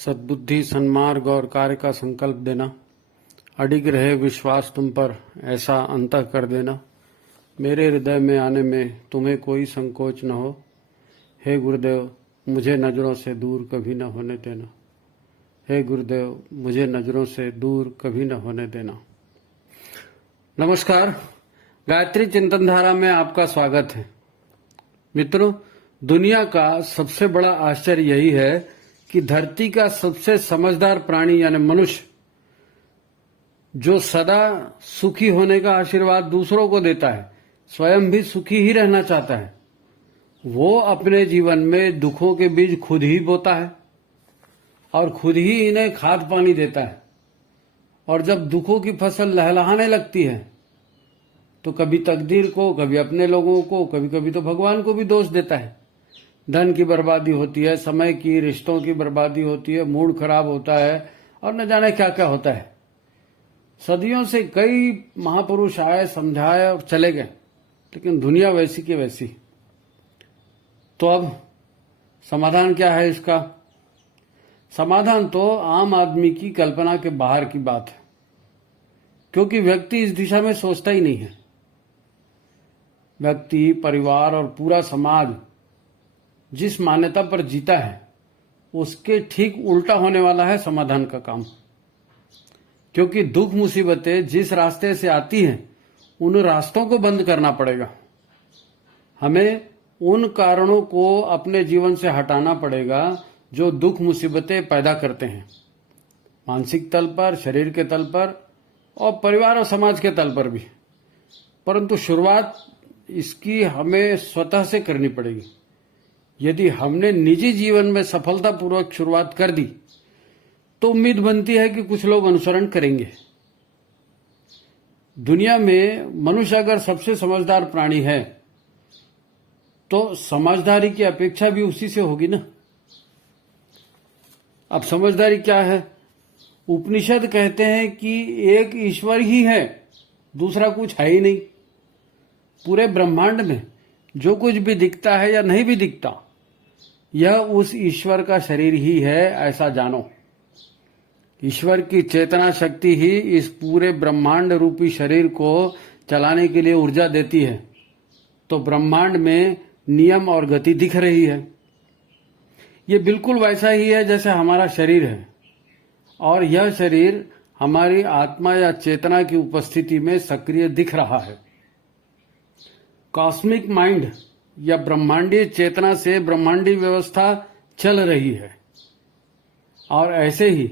सद्बुद्धि, सन्मार्ग और कार्य का संकल्प देना, अडिग रहे विश्वास तुम पर, ऐसा अंतः कर देना। मेरे हृदय में आने में तुम्हें कोई संकोच न हो। हे गुरुदेव, मुझे नजरों से दूर कभी न होने देना। हे गुरुदेव, मुझे नजरों से दूर कभी न होने देना। नमस्कार, गायत्री चिंतन धारा में आपका स्वागत है। मित्रों, दुनिया का सबसे बड़ा आश्चर्य यही है कि धरती का सबसे समझदार प्राणी यानी मनुष्य, जो सदा सुखी होने का आशीर्वाद दूसरों को देता है, स्वयं भी सुखी ही रहना चाहता है, वो अपने जीवन में दुखों के बीज खुद ही बोता है और खुद ही इन्हें खाद पानी देता है। और जब दुखों की फसल लहलहाने लगती है तो कभी तकदीर को, कभी अपने लोगों को, कभी कभी तो भगवान को भी दोष देता है। धन की बर्बादी होती है, समय की, रिश्तों की बर्बादी होती है, मूड खराब होता है और न जाने क्या क्या होता है। सदियों से कई महापुरुष आए, समझाए और चले गए, लेकिन दुनिया वैसी की वैसी। तो अब समाधान क्या है इसका? समाधान तो आम आदमी की कल्पना के बाहर की बात है, क्योंकि व्यक्ति इस दिशा में सोचता ही नहीं है। व्यक्ति, परिवार और पूरा समाज जिस मान्यता पर जीता है, उसके ठीक उल्टा होने वाला है समाधान का काम। क्योंकि दुख मुसीबतें जिस रास्ते से आती हैं, उन रास्तों को बंद करना पड़ेगा। हमें उन कारणों को अपने जीवन से हटाना पड़ेगा जो दुख मुसीबतें पैदा करते हैं, मानसिक तल पर, शरीर के तल पर और परिवार और समाज के तल पर भी। परंतु शुरुआत इसकी हमें स्वतः से करनी पड़ेगी। यदि हमने निजी जीवन में सफलतापूर्वक शुरुआत कर दी तो उम्मीद बनती है कि कुछ लोग अनुसरण करेंगे। दुनिया में मनुष्य अगर सबसे समझदार प्राणी है तो समझदारी की अपेक्षा भी उसी से होगी ना। अब समझदारी क्या है? उपनिषद कहते हैं कि एक ईश्वर ही है, दूसरा कुछ है ही नहीं। पूरे ब्रह्मांड में जो कुछ भी दिखता है या नहीं भी दिखता, यह उस ईश्वर का शरीर ही है, ऐसा जानो। ईश्वर की चेतना शक्ति ही इस पूरे ब्रह्मांड रूपी शरीर को चलाने के लिए ऊर्जा देती है। तो ब्रह्मांड में नियम और गति दिख रही है। ये बिल्कुल वैसा ही है जैसे हमारा शरीर है, और यह शरीर हमारी आत्मा या चेतना की उपस्थिति में सक्रिय दिख रहा है। कॉस्मिक माइंड या ब्रह्मांडीय चेतना से ब्रह्मांडीय व्यवस्था चल रही है, और ऐसे ही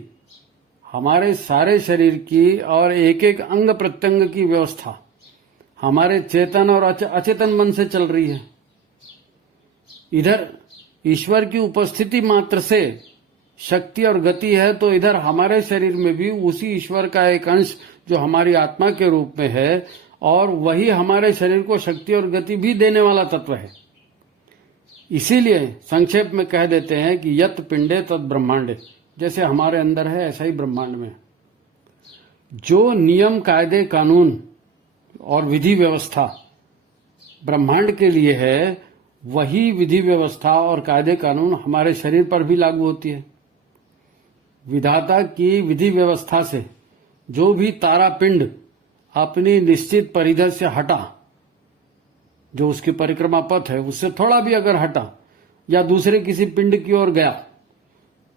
हमारे सारे शरीर की और एक एक अंग प्रत्यंग की व्यवस्था हमारे चेतन और अचेतन मन से चल रही है। इधर ईश्वर की उपस्थिति मात्र से शक्ति और गति है, तो इधर हमारे शरीर में भी उसी ईश्वर का एक अंश जो हमारी आत्मा के रूप में है, और वही हमारे शरीर को शक्ति और गति भी देने वाला तत्व है। इसीलिए संक्षेप में कह देते हैं कि यत पिंडे तत् ब्रह्मांडे। जैसे हमारे अंदर है, ऐसा ही ब्रह्मांड में। जो नियम, कायदे, कानून और विधि व्यवस्था ब्रह्मांड के लिए है, वही विधि व्यवस्था और कायदे कानून हमारे शरीर पर भी लागू होती है। विधाता की विधि व्यवस्था से जो भी तारा पिंड अपनी निश्चित परिधि से हटा, जो उसकी परिक्रमा पथ है उससे थोड़ा भी अगर हटा या दूसरे किसी पिंड की ओर गया,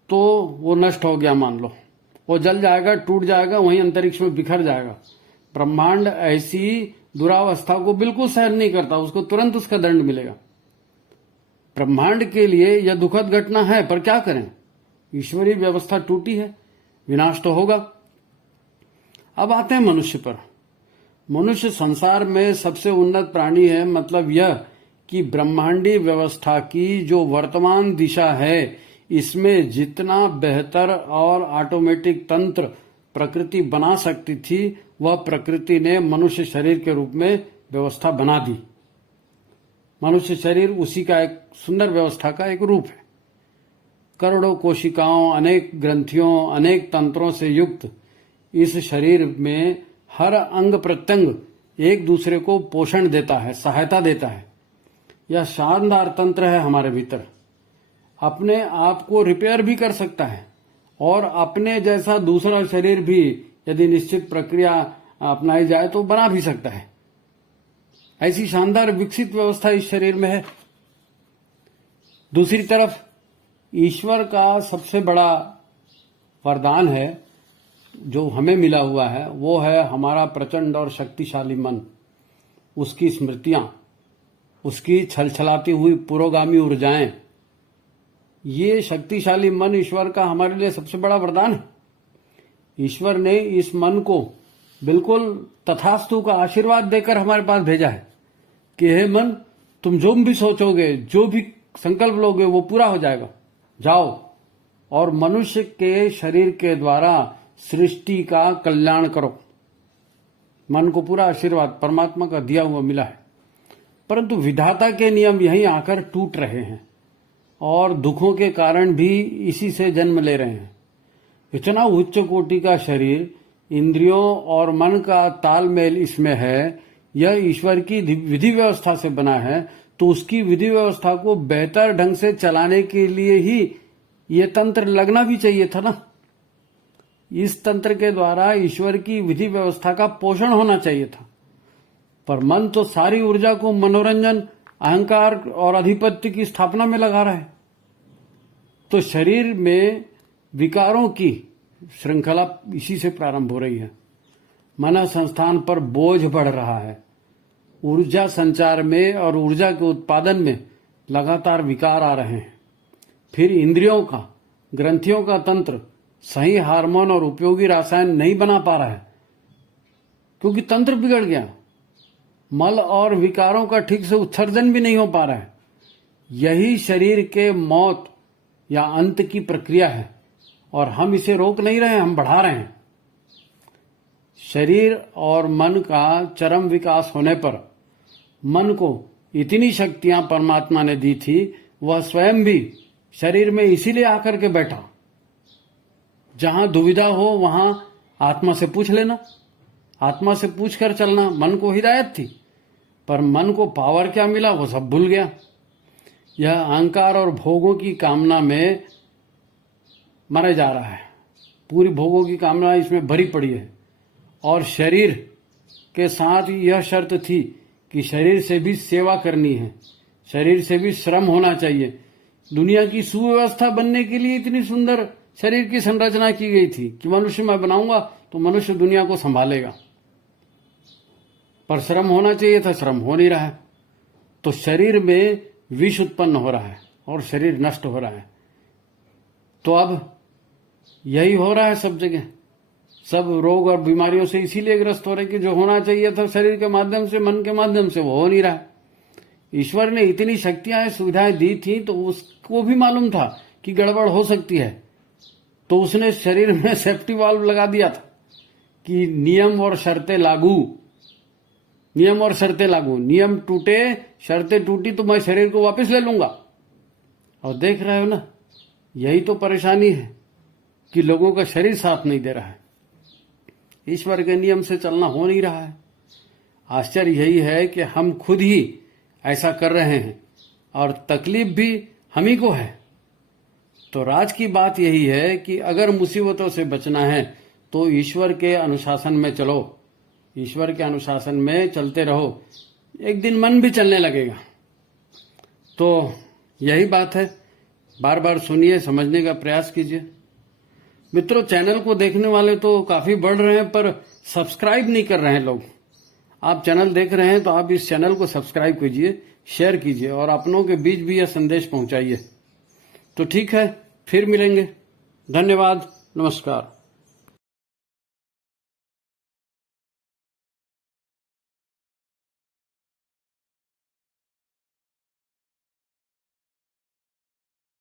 तो वो नष्ट हो गया, मान लो, वो जल जाएगा, टूट जाएगा, वहीं अंतरिक्ष में बिखर जाएगा। ब्रह्मांड ऐसी दुरावस्था को बिल्कुल सहन नहीं करता, उसको तुरंत उसका दंड मिलेगा। ब्रह्मांड के लिए यह दुखद घटना है, पर क्या करें, ईश्वरीय व्यवस्था टूटी है, विनाश तो होगा। अब आते हैं मनुष्य पर। मनुष्य संसार में सबसे उन्नत प्राणी है, मतलब यह कि ब्रह्मांडीय व्यवस्था की जो वर्तमान दिशा है, इसमें जितना बेहतर और ऑटोमेटिक तंत्र प्रकृति बना सकती थी, वह प्रकृति ने मनुष्य शरीर के रूप में व्यवस्था बना दी। मनुष्य शरीर उसी का एक सुंदर व्यवस्था का एक रूप है। करोड़ों कोशिकाओं, अनेक ग्रंथियों, अनेक तंत्रों से युक्त इस शरीर में हर अंग प्रत्यंग एक दूसरे को पोषण देता है, सहायता देता है। यह शानदार तंत्र है हमारे भीतर। अपने आप को रिपेयर भी कर सकता है और अपने जैसा दूसरा शरीर भी यदि निश्चित प्रक्रिया अपनाई जाए तो बना भी सकता है। ऐसी शानदार विकसित व्यवस्था इस शरीर में है। दूसरी तरफ ईश्वर का सबसे बड़ा वरदान है जो हमें मिला हुआ है, वो है हमारा प्रचंड और शक्तिशाली मन, उसकी स्मृतियां, उसकी छलछलाती हुई पुरोगामी ऊर्जाएं। ये शक्तिशाली मन ईश्वर का हमारे लिए सबसे बड़ा वरदान है। ईश्वर ने इस मन को बिल्कुल तथास्तु का आशीर्वाद देकर हमारे पास भेजा है कि हे मन, तुम जो भी सोचोगे, जो भी संकल्प लोगे, वो पूरा हो जाएगा। जाओ और मनुष्य के शरीर के द्वारा सृष्टि का कल्याण करो। मन को पूरा आशीर्वाद परमात्मा का दिया हुआ मिला है, परंतु विधाता के नियम यहीं आकर टूट रहे हैं और दुखों के कारण भी इसी से जन्म ले रहे हैं। इतना उच्च कोटि का शरीर, इंद्रियों और मन का तालमेल इसमें है, यह ईश्वर की विधि व्यवस्था से बना है, तो उसकी विधि व्यवस्था को बेहतर ढंग से चलाने के लिए ही ये तंत्र लगना भी चाहिए था ना। इस तंत्र के द्वारा ईश्वर की विधि व्यवस्था का पोषण होना चाहिए था, पर मन तो सारी ऊर्जा को मनोरंजन, अहंकार और अधिपत्य की स्थापना में लगा रहा है। तो शरीर में विकारों की श्रृंखला इसी से प्रारंभ हो रही है। मन संस्थान पर बोझ बढ़ रहा है। ऊर्जा संचार में और ऊर्जा के उत्पादन में लगातार विकार आ रहे हैं। फिर इंद्रियों का, ग्रंथियों का तंत्र सही हार्मोन और उपयोगी रासायन नहीं बना पा रहा है क्योंकि तंत्र बिगड़ गया। मल और विकारों का ठीक से उत्सर्जन भी नहीं हो पा रहा है। यही शरीर के मौत या अंत की प्रक्रिया है और हम इसे रोक नहीं रहे, हम बढ़ा रहे हैं। शरीर और मन का चरम विकास होने पर मन को इतनी शक्तियां परमात्मा ने दी थी, वह स्वयं भी शरीर में इसीलिए आकर के बैठा। जहां दुविधा हो वहां आत्मा से पूछ लेना, आत्मा से पूछ कर चलना। मन को हिदायत थी, पर मन को पावर क्या मिला वो सब भूल गया। यह अहंकार और भोगों की कामना में मरा जा रहा है। पूरी भोगों की कामना इसमें भरी पड़ी है और शरीर के साथ यह शर्त थी कि शरीर से भी सेवा करनी है, शरीर से भी श्रम होना चाहिए। दुनिया की सुव्यवस्था बनने के लिए इतनी सुंदर शरीर की संरचना की गई थी कि मनुष्य मैं बनाऊंगा तो मनुष्य दुनिया को संभालेगा, पर श्रम होना चाहिए था, श्रम हो नहीं रहा है। तो शरीर में विष उत्पन्न हो रहा है और शरीर नष्ट हो रहा है। तो अब यही हो रहा है सब जगह। सब रोग और बीमारियों से इसीलिए ग्रस्त हो रहे कि जो होना चाहिए था शरीर के माध्यम से, मन के माध्यम से, वो हो नहीं रहा। ईश्वर ने इतनी शक्तियां, सुविधाएं दी थी तो उसको भी मालूम था कि गड़बड़ हो सकती है, तो उसने शरीर में सेफ्टी वाल्व लगा दिया था कि नियम और शर्तें लागू, नियम और शर्तें लागू। नियम टूटे, शर्तें टूटी तो मैं शरीर को वापस ले लूंगा। और देख रहे हो ना, यही तो परेशानी है कि लोगों का शरीर साथ नहीं दे रहा है। ईश्वर के नियम से चलना हो नहीं रहा है। आश्चर्य यही है कि हम खुद ही ऐसा कर रहे हैं और तकलीफ भी हम ही को है। तो राज की बात यही है कि अगर मुसीबतों से बचना है तो ईश्वर के अनुशासन में चलो, ईश्वर के अनुशासन में चलते रहो, एक दिन मन भी चलने लगेगा। तो यही बात है, बार बार सुनिए, समझने का प्रयास कीजिए। मित्रों, चैनल को देखने वाले तो काफी बढ़ रहे हैं, पर सब्सक्राइब नहीं कर रहे हैं लोग। आप चैनल देख रहे हैं तो आप इस चैनल को सब्सक्राइब कीजिए, शेयर कीजिए और अपनों के बीच भी यह संदेश पहुंचाइए। तो ठीक है, फिर मिलेंगे। धन्यवाद, नमस्कार।